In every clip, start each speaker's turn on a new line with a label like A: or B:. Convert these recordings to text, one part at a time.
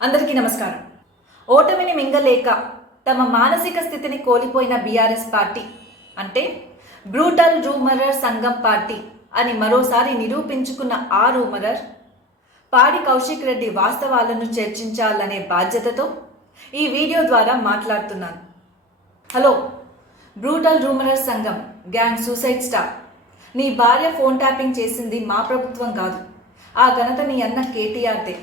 A: అందరికీ నమస్కారం. ఓటమిని మింగలేక తమ మానసిక స్థితిని కోల్పోయిన బీఆర్ఎస్ పార్టీ అంటే బ్రూటల్ రూమరర్ సంఘం పార్టీ అని మరోసారి నిరూపించుకున్న ఆ రూమరర్ పాడి కౌశిక్ రెడ్డి వాస్తవాలను చర్చించాలనే బాధ్యతతో ఈ వీడియో ద్వారా మాట్లాడుతున్నాను. హలో బ్రూటల్ రూమరర్ సంఘం గ్యాంగ్ సూసైడ్ స్టార్. నీ భార్య ఫోన్ ట్యాపింగ్ చేసింది మా ప్రభుత్వం కాదు. ఆ ఘనత నీ అన్న కేటీఆర్దే.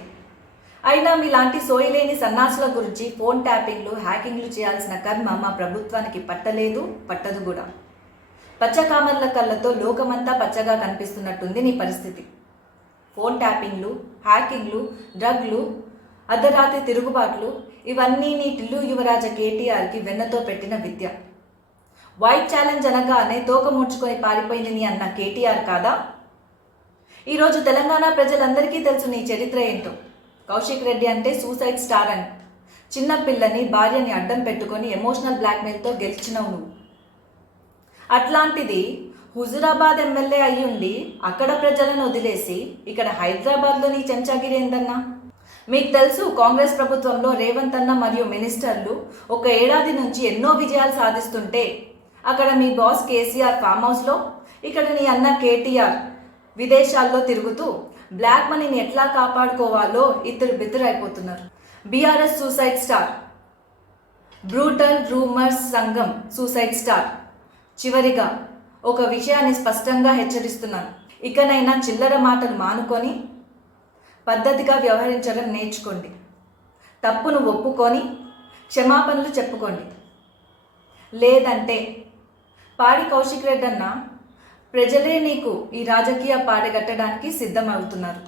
A: అయినా మీలాంటి సోయలేని సన్నాసుల గురించి ఫోన్ ట్యాపింగ్లు హ్యాకింగ్లు చేయాల్సిన కర్మ మా ప్రభుత్వానికి పట్టలేదు పట్టదు కూడా. పచ్చకామర్ల కళ్ళతో లోకమంతా పచ్చగా కనిపిస్తున్నట్టుంది నీ పరిస్థితి. ఫోన్ ట్యాపింగ్లు హ్యాకింగ్లు డ్రగ్లు అర్ధరాత్రి తిరుగుబాట్లు ఇవన్నీ నీ టిల్లు యువరాజ కేటీఆర్కి వెన్నతో పెట్టిన విద్య. వైట్ ఛాలెంజ్ అనగానే తోక ముడుచుకొని పారిపోయింది నీ అన్న కేటీఆర్ కాదా? ఈరోజు తెలంగాణ ప్రజలందరికీ తెలుసు నీ చరిత్ర ఏంటో. కౌశిక్ రెడ్డి అంటే సూసైడ్ స్టార్ అని. చిన్న పిల్లని భార్యని అడ్డం పెట్టుకొని ఎమోషనల్ బ్లాక్మెయిల్తో గెలిచినవు నువ్వు. అట్లాంటిది హుజురాబాద్ ఎమ్మెల్యే అయి ఉండి అక్కడ ప్రజలను వదిలేసి ఇక్కడ హైదరాబాద్లో నీ చెంచాగిరి ఏందన్నా? మీకు తెలుసు కాంగ్రెస్ ప్రభుత్వంలో రేవంత్ అన్న మరియు మినిస్టర్లు ఒక ఏడాది నుంచి ఎన్నో విజయాలు సాధిస్తుంటే అక్కడ మీ బాస్ కేసీఆర్ ఫామ్ హౌస్లో ఇక్కడ నీ అన్న కేటీఆర్ విదేశాల్లో తిరుగుతూ బ్లాక్ మనీని ఎట్లా కాపాడుకోవాలో ఇద్దరు బిద్దరైపోతున్నారు. BRS suicide star. Brutal rumours సంఘం సూసైడ్ స్టార్. చివరిగా ఒక విషయాన్ని స్పష్టంగా హెచ్చరిస్తున్నాను. ఇకనైనా చిల్లర మాటలు మానుకొని పద్ధతిగా వ్యవహరించడం నేర్చుకోండి. తప్పును ఒప్పుకొని క్షమాపణలు చెప్పుకోండి. లేదంటే పాడి కౌశిక్ రెడ్డి అన్న ప్రజలే నీకు ఈ రాజకీయ పాడగట్టడానికి సిద్ధమవుతున్నారు.